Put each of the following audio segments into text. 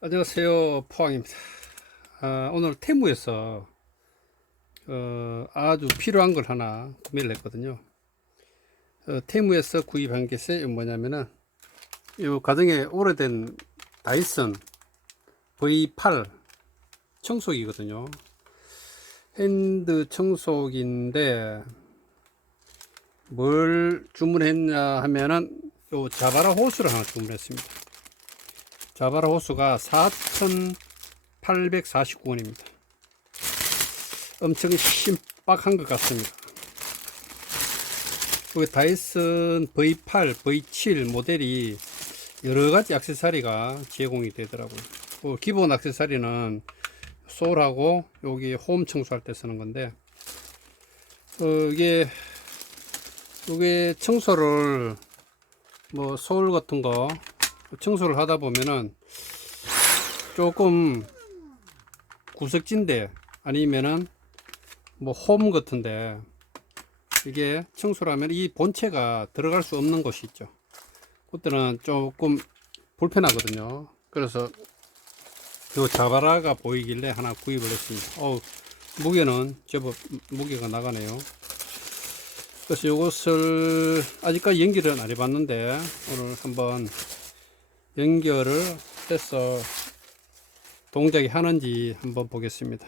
안녕하세요. 포항입니다. 아, 오늘 테무에서 어, 아주 필요한 걸 하나 구매를 했거든요. 어, 테무에서 구입한 것이 뭐냐면은 이 가정에 오래된 다이슨 V8 청소기거든요. 핸드 청소기인데 뭘 주문했냐 하면은 요 자바라 호스를 하나 주문했습니다 자바라 호수가 4,849원입니다. 엄청 신박한 것 같습니다. 여기 다이슨 V8, V7 모델이 여러 가지 액세서리가 제공이 되더라고요. 그 기본 액세서리는 소울하고 여기 홈 청소할 때 쓰는 건데, 어, 이게, 이게 청소를 뭐 소울 같은 거 청소를 하다 보면은 조금 구석진데 아니면은 뭐 홈 같은데 이게 청소를 하면 이 본체가 들어갈 수 없는 곳이 있죠. 그때는 조금 불편하거든요. 그래서 요 자바라가 보이길래 하나 구입을 했습니다. 어 무게는 제법 무게가 나가네요. 그래서 이것을 아직까지 연기를 안 해봤는데 오늘 한번 연결을 해서 동작이 하는지 한번 보겠습니다.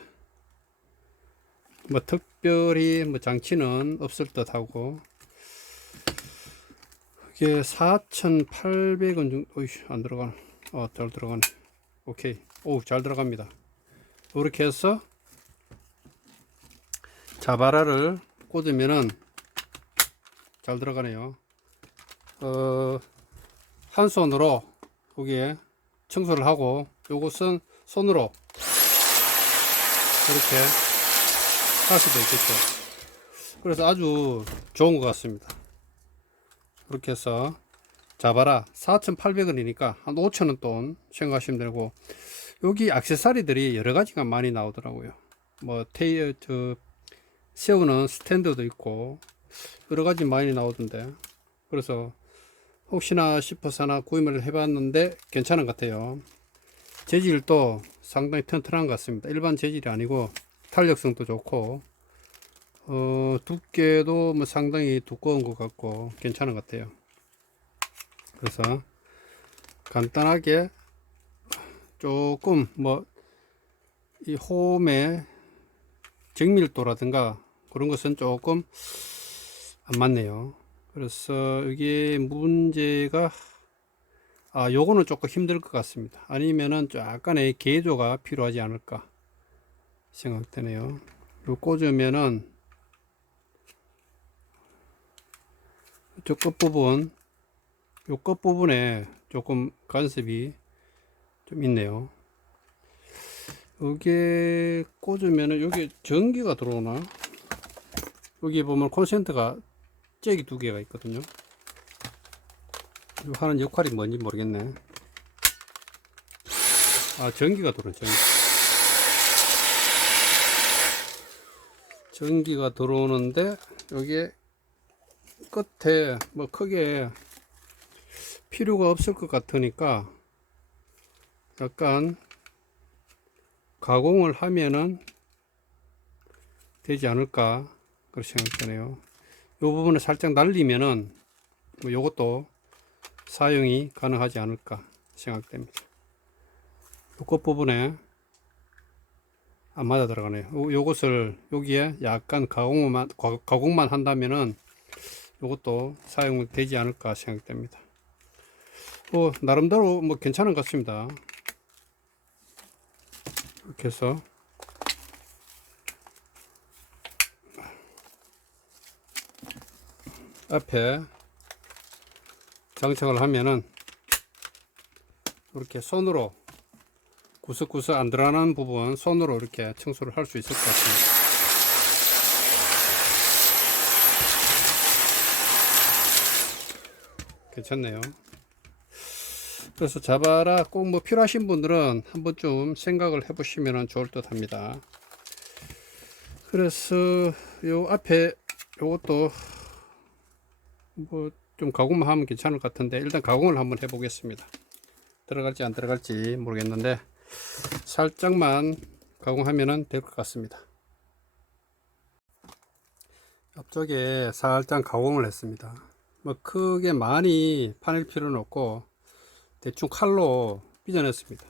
뭐 특별히 뭐 장치는 없을 듯 하고 이게 4,800원 정도 안 들어가네. 어잘 들어가네. 오케이. 오잘 들어갑니다. 이렇게 해서 자바라를 꽂으면은 잘 들어가네요. 어, 한 손으로 거기에 청소를 하고 요것은 손으로 이렇게 할 수도 있겠죠. 그래서 아주 좋은 것 같습니다. 이렇게 해서 자바라. 4,800원이니까 한 5,000원 돈 생각하시면 되고 여기 액세서리들이 여러 가지가 많이 나오더라고요. 뭐 테이어 저 세우는 스탠드도 있고 여러 가지 많이 나오던데. 그래서 혹시나 싶어서 하나 구입을 해봤는데 괜찮은 것 같아요. 재질도 상당히 튼튼한 것 같습니다. 일반 재질이 아니고 탄력성도 좋고 어, 두께도 뭐 상당히 두꺼운 것 같고 괜찮은 것 같아요. 그래서 간단하게 조금 뭐이 홈의 정밀도라든가 그런 것은 조금 안 맞네요. 그래서 이게 문제가 아 요거는 조금 힘들 것 같습니다. 아니면은 약간의 개조가 필요하지 않을까 생각되네요. 요 꽂으면은 저 끝부분 요 끝부분에 조금 간섭이 좀 있네요. 여기에 꽂으면은 여기 전기가 들어오나? 여기 보면 콘센트가 잭이 두 개가 있거든요. 하는 역할이 뭔지 모르겠네. 아, 전기가 들어온 전기. 전기가 들어오는데, 여기에 끝에 뭐 크게 필요가 없을 것 같으니까 약간 가공을 하면은 되지 않을까 그렇게 생각되네요. 요 부분을 살짝 날리면은 뭐 요것도 사용이 가능하지 않을까 생각됩니다. 요 끝부분에 안 맞아 들어가네요. 요, 요것을 여기에 약간 가공만 가공만 한다면은 요것도 사용 되지 않을까 생각됩니다. 뭐 나름대로 뭐 괜찮은 것 같습니다. 이렇게 해서 앞에 장착을 하면은 이렇게 손으로 구석구석 안 들어가는 부분 손으로 이렇게 청소를 할 수 있을 것 같습니다. 괜찮네요. 그래서 자바라 꼭 뭐 필요하신 분들은 한번 좀 생각을 해 보시면 좋을 듯 합니다. 그래서 요 앞에 요것도 뭐 좀 가공만 하면 괜찮을 것 같은데 일단 가공을 한번 해 보겠습니다 들어갈지 안 들어갈지 모르겠는데 살짝만 가공하면 될 것 같습니다. 앞쪽에 살짝 가공을 했습니다. 뭐 크게 많이 파낼 필요는 없고 대충 칼로 삐져냈습니다.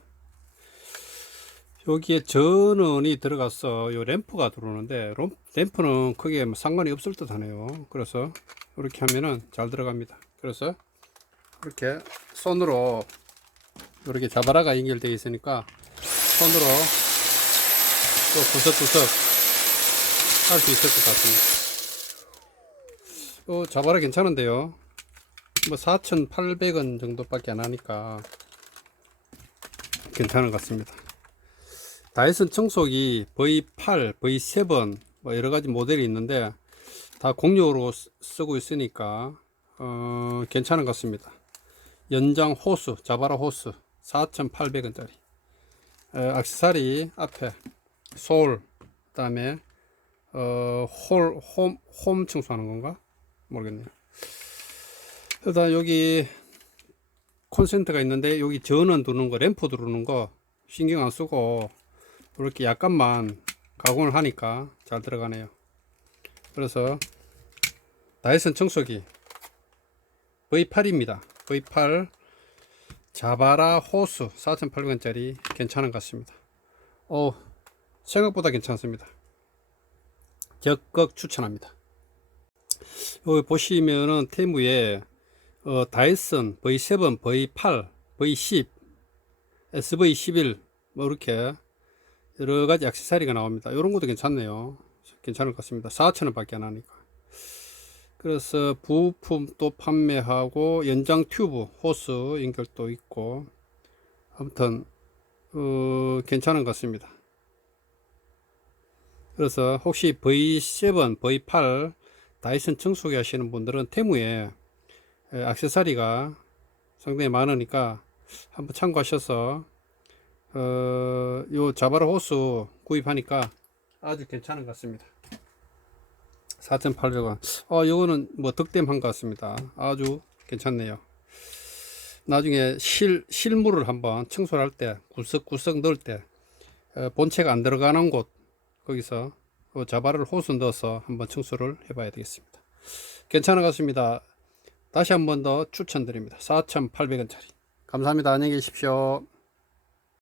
여기에 전원이 들어가서 요 램프가 들어오는데 롬- 램프는 크게 뭐 상관이 없을 듯 하네요. 그래서 이렇게 하면은 잘 들어갑니다. 그래서 이렇게 손으로 이렇게 자바라가 연결되어 있으니까 손으로 또 구석구석 할 수 있을 것 같습니다. 어, 자바라 괜찮은데요. 뭐 4,800원 정도밖에 안 하니까 괜찮은 것 같습니다. 다이슨 청소기 V8, V7 뭐 여러 가지 모델이 있는데 다 쓰- 쓰고 있으니까 어, 괜찮은 것 같습니다. 연장 호스, 자바라 호스 4,800원짜리. 액세서리 앞에 솔, 그다음에 어, 홀, 홈, 홈 청소하는 건가? 모르겠네요. 그다음 여기 콘센트가 있는데 여기 전원 두는 거, 램프 두르는 거 신경 안 쓰고 이렇게 약간만 가공을 하니까 잘 들어가네요. 그래서 다이슨 청소기 V8입니다. V8 자바라 호스 4,800원짜리 괜찮은 것 같습니다. 어, 생각보다 괜찮습니다. 적극 추천합니다. 여기 보시면은 테무에 어, 다이슨 V7, V8, V10, SV11 뭐 이렇게 여러 가지 액세서리가 나옵니다. 이런 것도 괜찮네요. 괜찮을 것 같습니다. 4,000원 밖에 안 하니까. 그래서 부품 또 판매하고 연장 튜브 호스 연결도 있고 아무튼 어, 괜찮은 것 같습니다. 그래서 혹시 V7, V8 다이슨 청소기 하시는 분들은 테무에 에, 액세서리가 상당히 많으니까 한번 참고하셔서 어, 요 자바라 호스 구입하니까 아주 괜찮은 것 같습니다. 4,800원. 어, 요거는 뭐 득템한 것 같습니다. 아주 괜찮네요. 나중에 실, 실물을 한번 청소를 할 때, 구석구석 넣을 때, 어, 본체가 안 들어가는 곳, 거기서 그 자바를 호스 넣어서 한번 청소를 해봐야 되겠습니다. 괜찮은 것 같습니다. 다시 한 번 더 추천드립니다. 4,800원짜리. 감사합니다. 안녕히 계십시오.